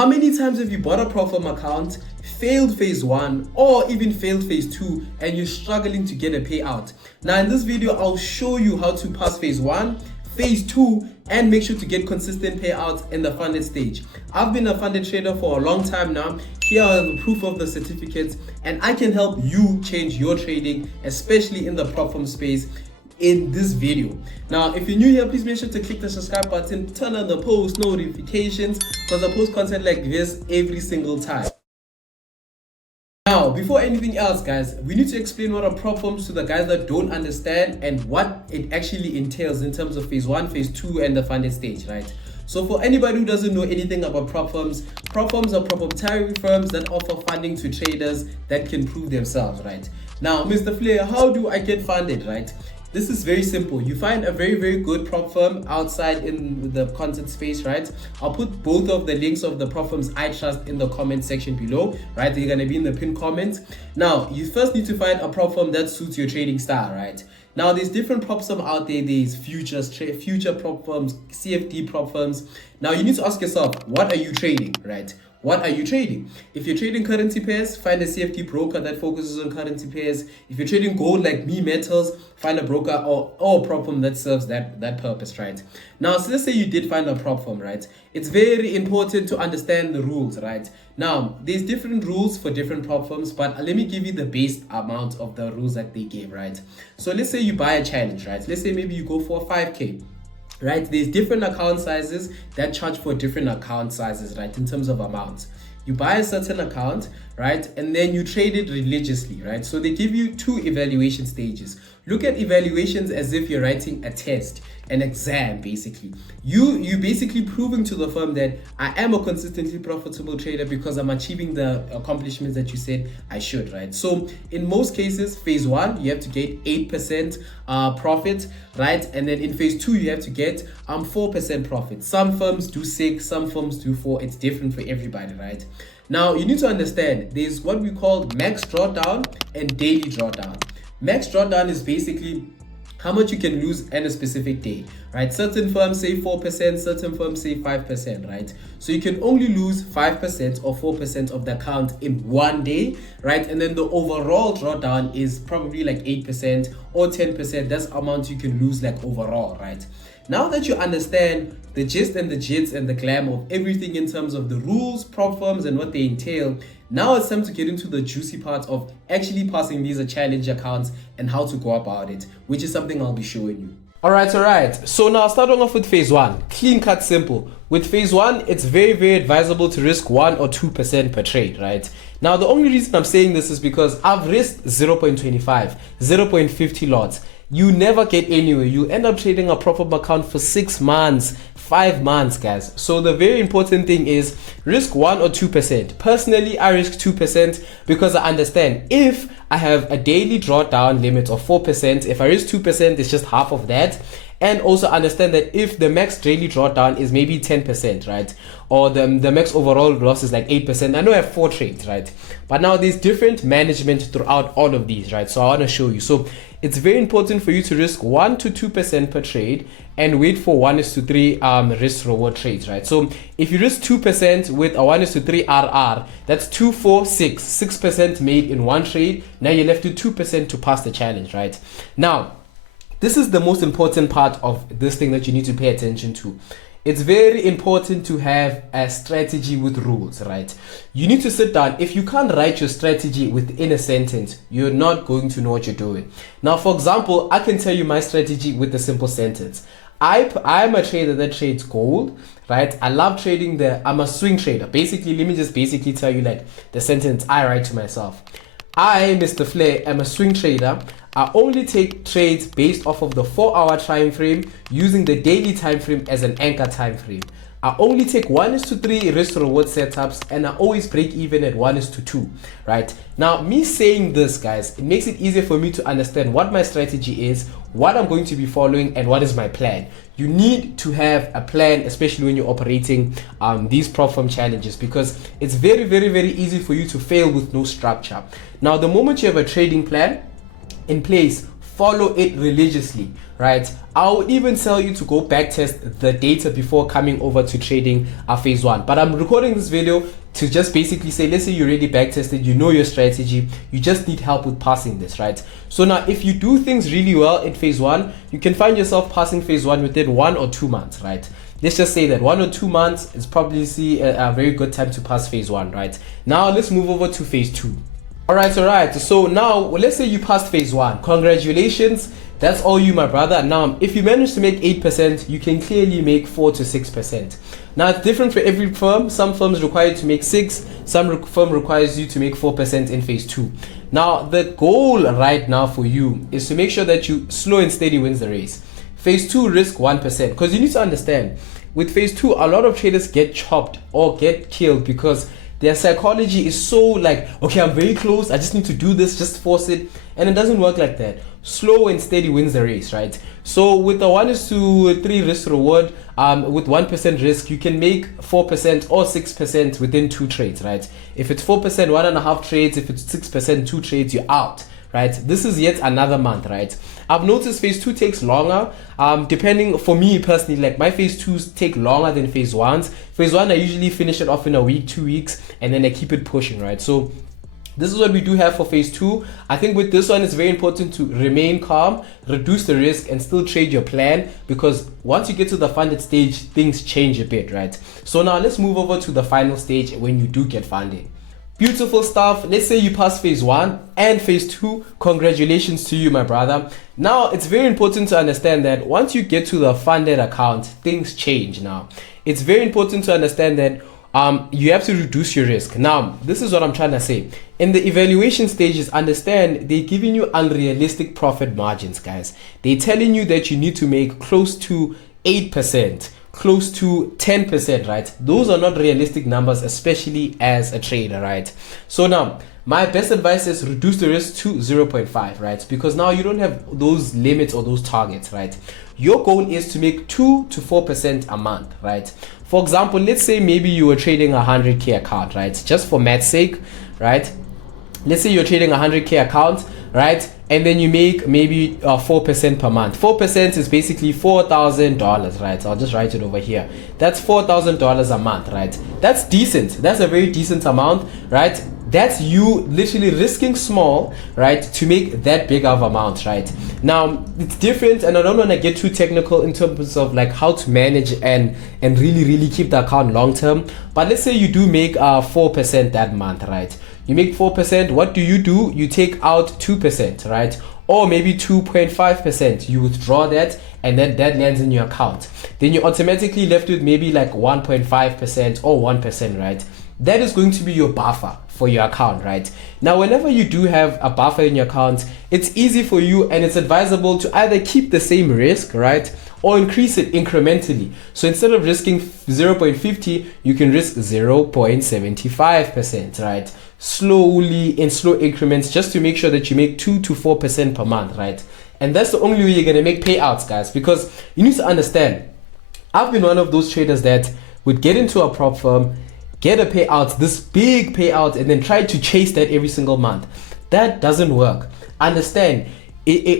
How many times have you bought a prop firm account, failed phase 1 or even failed phase 2 and you're struggling to get a payout? Now in this video, I'll show you how to pass phase 1, phase 2 and make sure to get consistent payouts in the funded stage. I've been a funded trader for a long time now. Here are the proof of the certificates and I can help you change your trading, especially in the prop firm space, in this video. Now if you're new here, please make sure to click the subscribe button, turn on the post notifications because I post content like this every single time. Now before anything else guys, we need to explain what a prop firm to the guys that don't understand and what it actually entails in terms of phase 1, phase 2 and the funded stage, right? So for anybody who doesn't know anything about prop firms are proprietary firms that offer funding to traders that can prove themselves, right? Now Mr. Flair, how do I get funded, right? This is very simple. You find a very good prop firm outside in the content space, right? I'll put both of the links of the prop firms I trust in the comment section below, right? They're gonna be in the pinned comments. Now, you first need to find a prop firm that suits your trading style, right? Now, there's different prop firms out there. There's future prop firms, CFD prop firms. Now, you need to ask yourself, what are you trading, right? What are you trading? If you're trading currency pairs, find a CFD broker that focuses on currency pairs. If you're trading gold like me metals, find a broker or a prop firm that serves that purpose, right? Now, so let's say you did find a prop firm, right? It's very important to understand the rules, right? Now, there's different rules for different prop firms, but let me give you the base amount of the rules that they give, right? So let's say you buy a challenge, right? Let's say maybe you go for 5K. Right, there's different account sizes that charge for different account sizes, right, in terms of amounts. You buy a certain account, right, and then you trade it religiously, right? So they give you 2 evaluation stages. Look at evaluations as if you're writing a test, an exam, basically. You basically proving to the firm that I am a consistently profitable trader because I'm achieving the accomplishments that you said I should, right? So in most cases, phase 1, you have to get 8% profit, right? And then in phase 2, you have to get 4% profit. Some firms do 6, some firms do 4. It's different for everybody, right? Now, you need to understand there's what we call max drawdown and daily drawdown. Max drawdown is basically how much you can lose in a specific day, right? Certain firms say 4%, certain firms say 5%, right? So you can only lose 5% or 4% of the account in one day, right? And then the overall drawdown is probably like 8% or 10%. That's the amount you can lose like overall, right? Now that you understand the gist and the jits and the glam of everything in terms of the rules, prop firms and what they entail, now it's time to get into the juicy part of actually passing these challenge accounts and how to go about it, which is something I'll be showing you. Alright. So now starting off with phase 1, clean cut simple. With phase 1, it's very advisable to risk 1 or 2% per trade, right? Now the only reason I'm saying this is because I've risked 0.25, 0.50 lots. You never get anywhere. You end up trading a prop firm account for 6 months, 5 months, guys. So the very important thing is risk 1 or 2%. Personally, I risk 2% because I understand if I have a daily drawdown limit of 4%, if I risk 2%, it's just half of that. And also understand that if the max daily drawdown is maybe 10%, right? Or the max overall loss is like 8%. I know I have 4 trades, right? But now there's different management throughout all of these, right? So I want to show you. So it's very important for you to risk 1 to 2% per trade and wait for 1:3 risk reward trades, right? So if you risk 2% with a 1:3 RR, that's 2, 4, 6, 6% made in one trade. Now you're left with 2% to pass the challenge, right? Now, this is the most important part of this thing that you need to pay attention to. It's very important to have a strategy with rules, right? You need to sit down. If you can't write your strategy within a sentence, you're not going to know what you're doing. Now, for example, I can tell you my strategy with a simple sentence. I'm a trader that trades gold, right? I love trading I'm a swing trader. Basically, let me just tell you like the sentence I write to myself. I, Mr. Flair, am a swing trader. I only take trades based off of the 4-hour time frame using the daily time frame as an anchor time frame. I only take 1:3 risk reward setups and I always break even at 1:2, right? Now, me saying this, guys, it makes it easier for me to understand what my strategy is, what I'm going to be following, and what is my plan. You need to have a plan, especially when you're operating these prop firm challenges, because it's very easy for you to fail with no structure. Now, the moment you have a trading plan in place, follow it religiously, right? I would even tell you to go back test the data before coming over to trading phase one. But I'm recording this video to just basically say, let's say you already back tested, you know your strategy, you just need help with passing this, right? So now if you do things really well in phase one, you can find yourself passing phase one within 1 or 2 months, right? Let's just say that 1 or 2 months is probably a very good time to pass phase one, right? Now let's move over to phase two. All right. So now let's say you passed phase one. Congratulations. That's all you, my brother. Now, if you manage to make 8%, you can clearly make 4 to 6%. Now, it's different for every firm. Some firms require you to make 6. Some firm requires you to make 4% in phase two. Now, the goal right now for you is to make sure that you slow and steady wins the race. Phase two, risk 1%. Because you need to understand, with phase two, a lot of traders get chopped or get killed because their psychology is so like, okay, I'm very close, I just need to do this, just force it. And it doesn't work like that. Slow and steady wins the race, right? So with the 1:3 risk reward, with 1% risk, you can make 4% or 6% within 2 trades, right? If it's 4%, 1.5 trades, if it's 6%, 2 trades, you're out. Right, this is yet another month, right? I've noticed phase two takes longer, depending, for me personally, like my phase twos take longer than phase ones. Phase one, I usually finish it off in a week, 2 weeks, and then I keep it pushing, right? So this is what we do have for phase two. I think with this one, it's very important to remain calm, reduce the risk, and still trade your plan, because once you get to the funded stage, things change a bit, right? So now let's move over to the final stage when you do get funding. Beautiful stuff. Let's say you pass phase one and phase two. Congratulations to you, my brother. Now, it's very important to understand that once you get to the funded account, things change now. It's very important to understand that you have to reduce your risk. Now, this is what I'm trying to say. In the evaluation stages, understand they're giving you unrealistic profit margins, guys. They're telling you that you need to make close to 8%. Close to 10%, right? Those are not realistic numbers, especially as a trader, right? So now, my best advice is reduce the risk to 0.5, right? Because now you don't have those limits or those targets, right? Your goal is to make 2 to 4% a month, right? For example, let's say maybe you were trading a 100K account, right? Just for math's sake, right? Let's say you're trading a 100K account, right? And then you make maybe 4% per month. 4% is basically $4,000, right? So I'll just write it over here. That's $4,000 a month, right? That's decent. That's a very decent amount, right? That's you literally risking small, right, to make that big of amount, right? Now, it's different, and I don't want to get too technical in terms of like how to manage and really keep the account long term. But let's say you do make 4% that month, right? You make 4%. What do? You take out 2%, right? Or maybe 2.5%. You withdraw that, and then that lands in your account. Then you're automatically left with maybe like 1.5% or 1%, right? That is going to be your buffer for your account, right? Now, whenever you do have a buffer in your account, it's easy for you and it's advisable to either keep the same risk, right? Or increase it incrementally. So instead of risking 0.50, you can risk 0.75%, right? Slowly, in slow increments, just to make sure that you make 2 to 4% per month, right? And that's the only way you're gonna make payouts, guys, because you need to understand, I've been one of those traders that would get into a prop firm, get a payout, this big payout, and then try to chase that every single month. That doesn't work. Understand,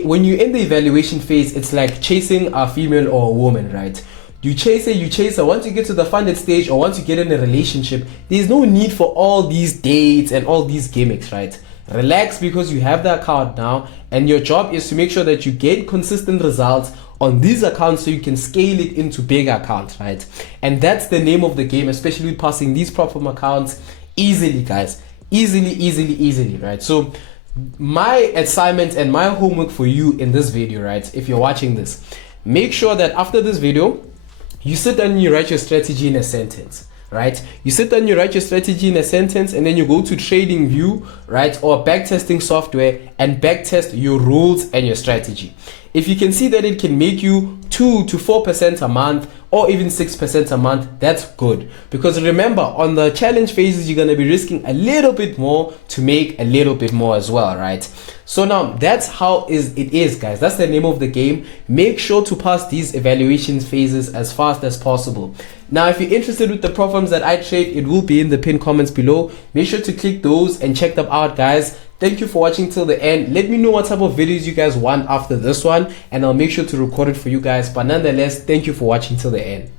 when you're in the evaluation phase, it's like chasing a female or a woman, right? You chase her. Once you get to the funded stage or once you get in a relationship, there's no need for all these dates and all these gimmicks, right? Relax, because you have the account now, and your job is to make sure that you get consistent results on these accounts so you can scale it into bigger accounts, right? And that's the name of the game, especially passing these prop firm accounts easily, guys. Easily, right? So my assignment and my homework for you in this video, right, if you're watching this, make sure that after this video, you sit down and you write your strategy in a sentence, right? You sit down and you write your strategy in a sentence, and then you go to TradingView, right, or backtesting software, and backtest your rules and your strategy. If you can see that it can make you 2 to 4% a month or even 6% a month, that's good. Because remember, on the challenge phases, you're going to be risking a little bit more to make a little bit more as well, right? So now that's how it is, guys. That's the name of the game. Make sure to pass these evaluation phases as fast as possible. Now, if you're interested with the prop firms that I trade, it will be in the pinned comments below. Make sure to click those and check them out, guys. Thank you for watching till the end. Let me know what type of videos you guys want after this one, and I'll make sure to record it for you guys. But nonetheless, thank you for watching till the end.